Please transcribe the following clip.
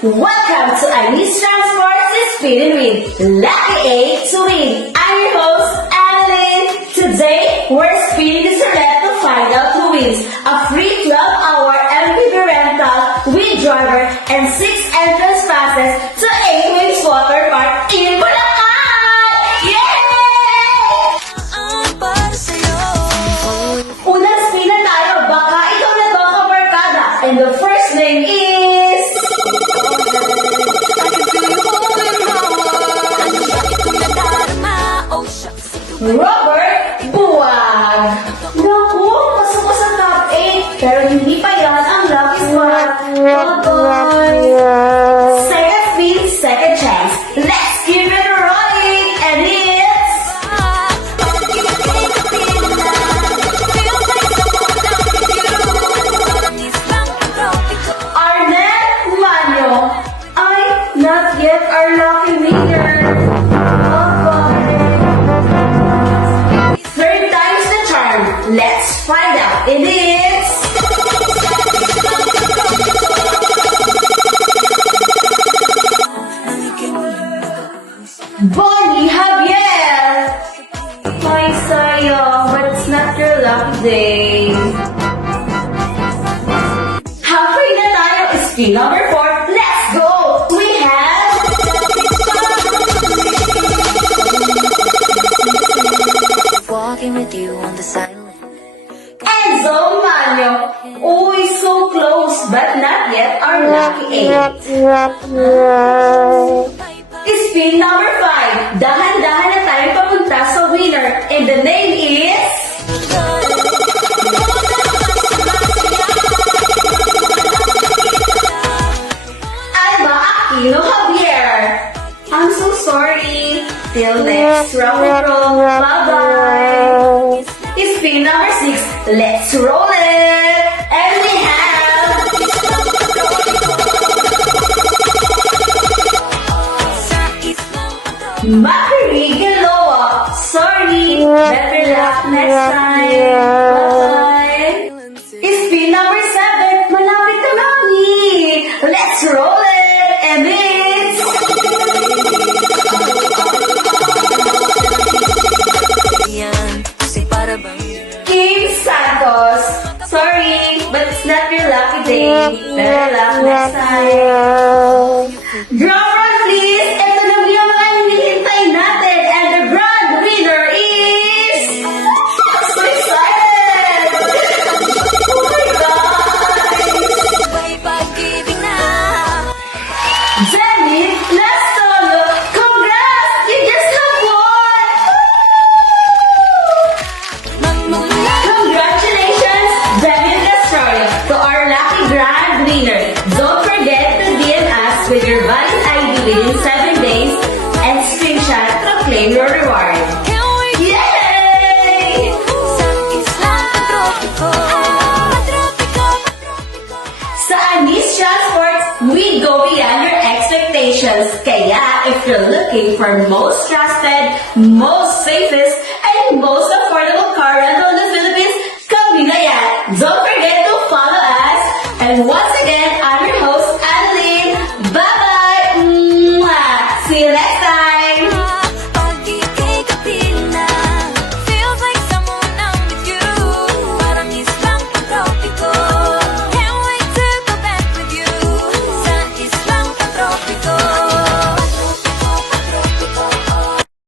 Welcome to Anis Transport's Spin and Win. Lucky 8 to win. I'm your host, Adeline. Today, we're spinning the roulette to find out who wins a free 12-hour MPV rental with driver and 6 entrance passes to 8 Wings Water Park in Bulacan! Yay! Unang spin na tayo. Baka ikaw na to kabarkada. And the first name is... Robert Buwag. Naku, pasok ko sa top 8. Pero hindi pa yan ang lucky spot. Bye-bye. Second spin, second chance. Let's give it a rolling. And it's... Arnel Manyo. Ay, not yet our lucky winner. Bye-bye. Third time's the charm. Let's find out. It is... Bonnie Javier! Ay, sayang, but it's not your lucky day. Halfway na tayo. Spin number 4. Let's go! We have... Walking with you on the silent. Enzo Manyo. Uy, so close, but not yet our lucky 8. Spin number 5. Dahan-dahan na tayo papunta sa winner. And the name is... Alba Aquino Javier. I'm so sorry. Till next round and roll. Bye-bye. Spin number 6. Let's roll it. And we have... Macri Galoa. Sorry. Better luck next time. Bye-bye. Spin number 7. Malapit na kami. Let's roll it. And it's... Yan, kasi para bang Kim Santos. Sorry, but it's not your lucky day. Better luck next time. Drum roll, please. Ito na yung mga hinihintay natin. And the grand winner is... I'm so excited! Oh my God! may pag-ibig na. Jenny Lestolo. Congrats! You just won! Magmula Congratulations, David Castrorio, to our lucky grand winner. Don't forget to DM us with your valid ID within 7 days and screenshot to claim your reward. Can't wait Yay! sa islang tropiko. Tropiko. Sa Anis Transports, we go beyond your expectations. Kaya, if you're looking for most trusted, most safest, and most